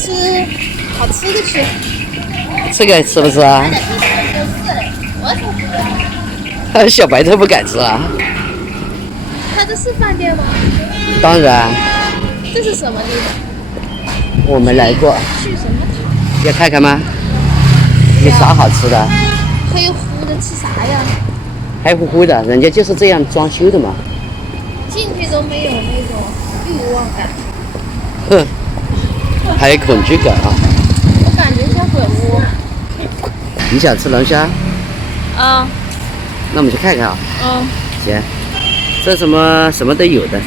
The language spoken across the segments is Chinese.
吃好吃的去。这个吃不吃啊？我才不敢。小白都不敢吃啊。它这是饭店吗？当然，这是什么地方？我们来过。去什么塔？要看看吗？有啥好吃的？黑乎的吃啥呀？黑乎乎的，人家就是这样装修的嘛。进去都没有那种欲望感。哼，还有恐惧感啊！我感觉像鬼屋。你想吃龙虾？啊。那我们去看看啊。嗯。行，这什么都有的，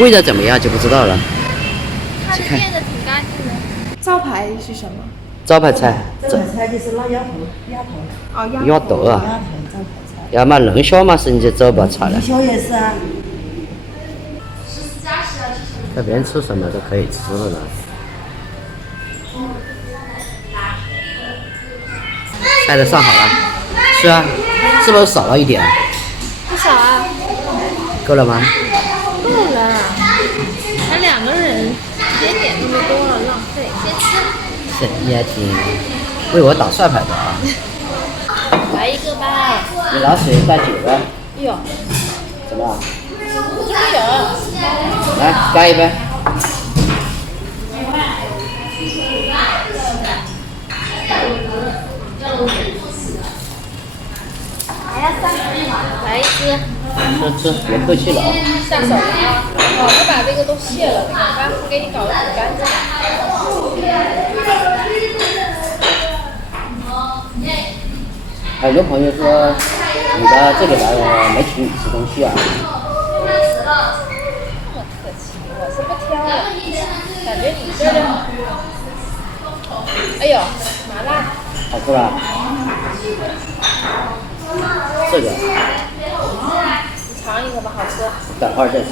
味道怎么样就不知道了。它的垫的挺干净的。招牌是什么？招牌菜。招牌菜就是那鸭头。哦，鸭头啊。鸭头招牌菜。要嘛龙虾嘛是你的招牌菜了。龙虾也是啊。这边吃什么都可以吃了呢。菜都上好了，是啊，是不是少了一点？不少啊。够了吗？够了，才2个人，别点那么多了，浪费。先吃。是，你还挺为我打算盘的啊。来一个吧。你拿水带酒呗？有。怎么？我这边有。来，干一杯。来一只。吃，别客气了啊。下手了啊！我把这个都卸了，我刚给你搞得挺干净。很多朋友说你的这里来没请你吃东西啊。这么客气，我是不挑的。感觉你这个，哎呦，麻辣。好吃吧？这个。你尝一个吧，好吃。等会儿再吃。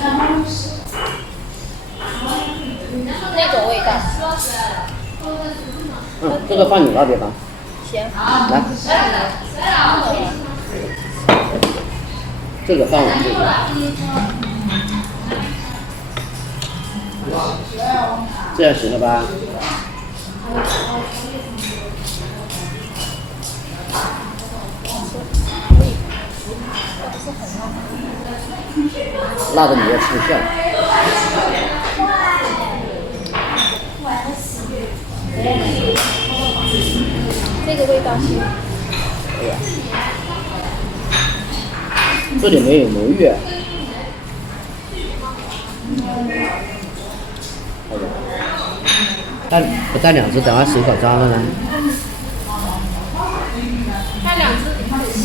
那种味道。这个放你那边吧。行。来。这个放我这边。这样行了吧？辣的你要吃不下。这个味道行。哎呀，这里没有魔芋。带不带2只，等下手搞脏了呢。带2只你可以卸。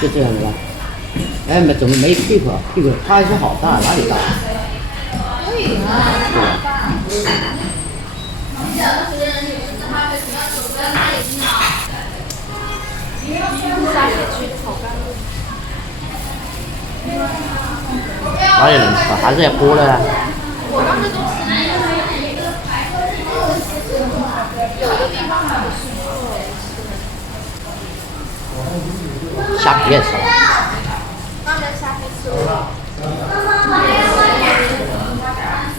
就这样子吧。哎，怎么没屁股？屁股它还是好大，哪里大？对啊。沙蟹区的好干净。哪有人吃？还是要剥了呀？我刚才都吃了。有的地方不是。虾皮也吃了。刚才虾皮吃了。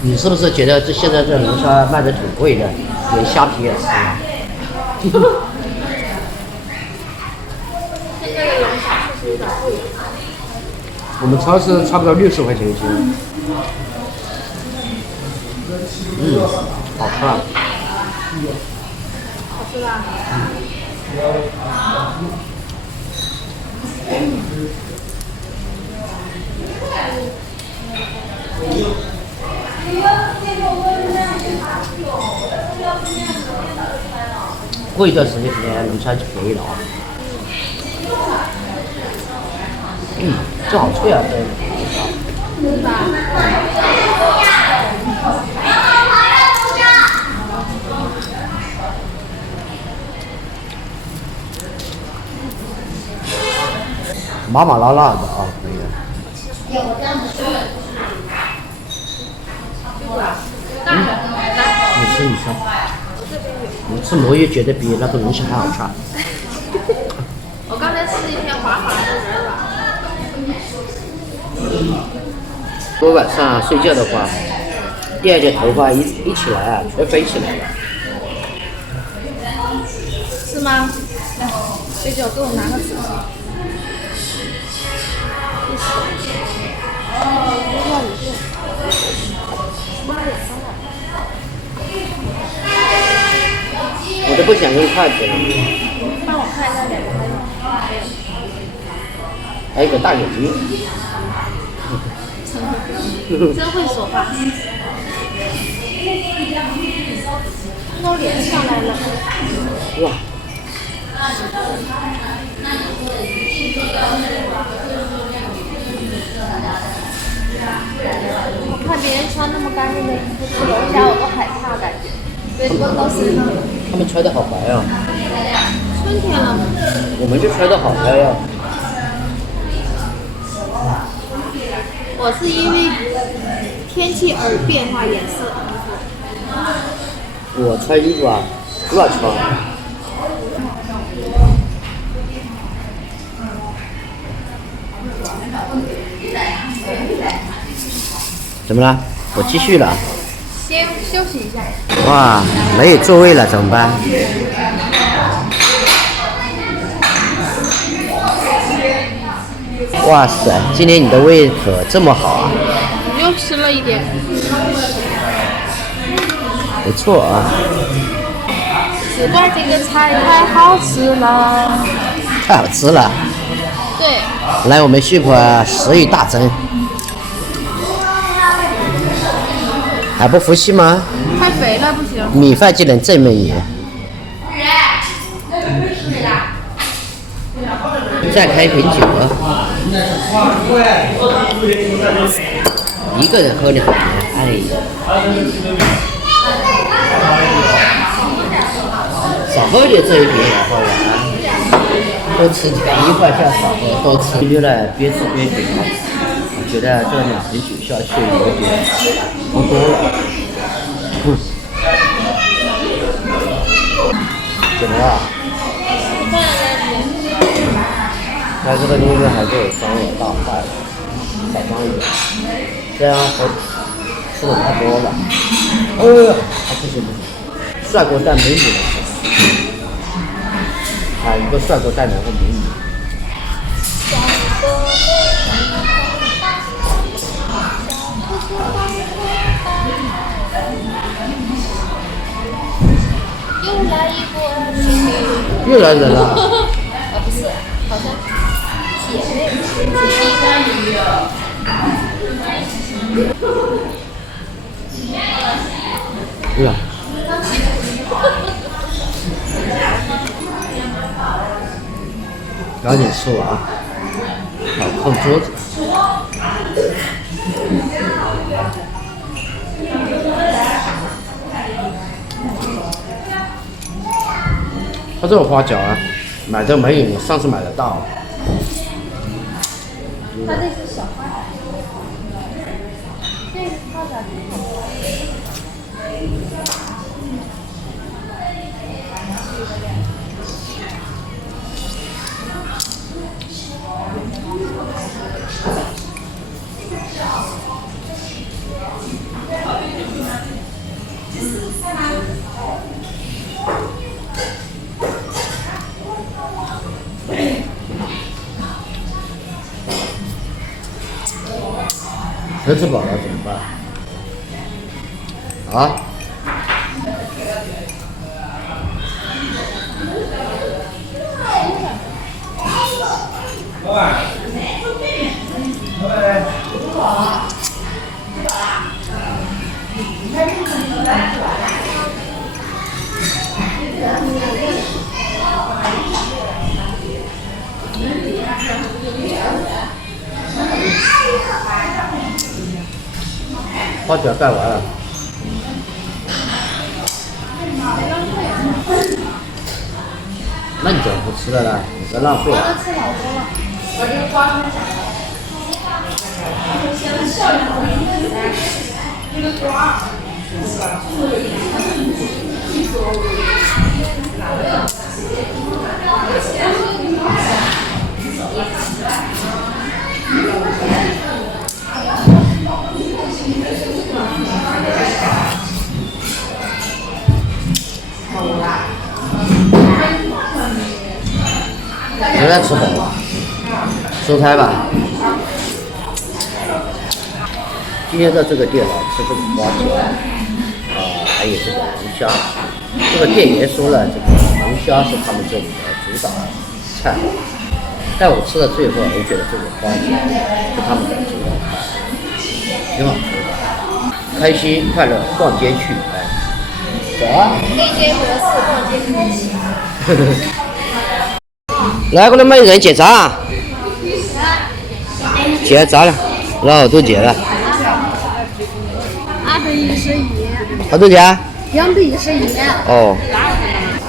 你是不是觉得现在这龙虾卖的挺贵的，连虾皮也吃了？现在的龙虾确实有点贵。我们超市差不多60块钱一斤。好吃啊。好吃吧？过一段时间可能龙虾就便宜了啊。这好脆啊！是吧？麻麻辣辣的啊，可以的。你吃。你吃魔芋觉得比那个龙虾还好吃。我刚才吃一片滑滑的软软。如果晚上睡觉的话，第二天头发一起来啊，全飞起来了。是吗？来，学姐给我拿个纸巾。我都不想用筷子了。帮我看一下两个还有。还有一个大眼睛。真会说话。都连上来了。哇！我看别人穿那么干净的衣服去楼下，我都害怕，感觉。对，都是他们穿的好白啊！春天了嘛。我们就穿的好白呀。我是因为天气而变化颜色。我穿衣服啊，乱穿。怎么了？我继续了。先休息一下。哇，没有座位了，怎么办？哇塞，今天你的胃可这么好啊！又吃了一点。不错啊。只怪这个菜太好吃了。太好吃了。对。来，我们续款食欲大增。还不服气吗？太肥了不行。米饭就能证明你。再开一瓶酒了。一个人喝2瓶，哎呀。少喝点这一瓶也喝完，多吃几瓶1块钱少喝，多吃越来边吃边酒。我觉得这2瓶酒下去有点喝多了。怎么了？但这个东西还是有双眼大坏了，少装一点。这样我吃的太多了。不行，涮锅带美女的。一个涮锅带2个美女。又来人了。不是，好像姐妹。对呀。赶紧吃完，好碰桌子。它这种花椒啊，买的没有你上次买得到。它这是小花甲，这是花甲挺好的。全吃饱了怎么办？啊？花椒盖完了。那你怎么不吃了呢？你在浪费。我都吃老多了。我就光这个瓜。该吃饱了，收摊吧。今天在这个店呢，吃这个花条，还有这个龙虾。这个店员说了，这个龙虾是他们这里的主打菜，但我吃了最后，我觉得这个花条是他们的主打菜，挺好吃的。开心快乐逛街去，走啊！那间模式逛街去。来，过来每人结账，结账了，然后都结了。211，好多钱？ 211。哦。